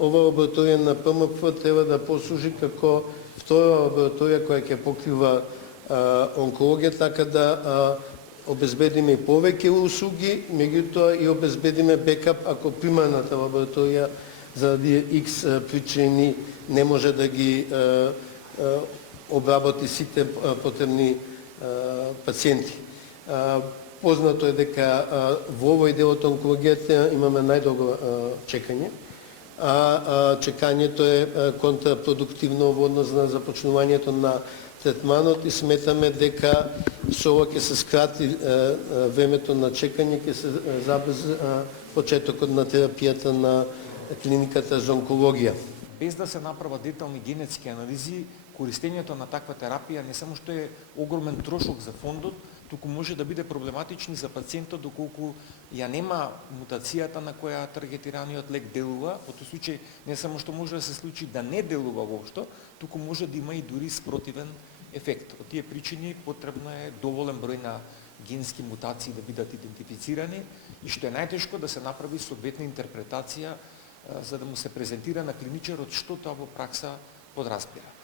ова лабораторија на ПМФ треба да послужи како втора лабораторија која ќе покрива онкологија, така да обезбедиме и повеќе услуги, меѓутоа и обезбедиме бекап ако примарната лабораторија заради X причини не може да ги обработи сите потребни пациенти. Познато е дека во овој дел од онкологијата имаме најдолго чекање, а чекањето е контрапродуктивно во однос на започнувањето на третманот и сметаме дека со ова ќе се скрати времето на чекање, ќе се забрзи почетокот на терапијата на клиниката за онкологија. Без да се направат детални генетски анализи, користењето на таква терапија не само што е огромен трошок за фондот, туку може да биде проблематични за пациентот доколку ја нема мутацијата на која таргетираниот лек делува. Во тој случај не само што може да се случи да не делува воопшто, туку може да има и дури спротивен ефект. Од тие причини потребно е доволен број на генски мутации да бидат идентифицирани и што е најтешко да се направи соодветна интерпретација за да му се презентира на клиничарот што тоа во пракса подразбира.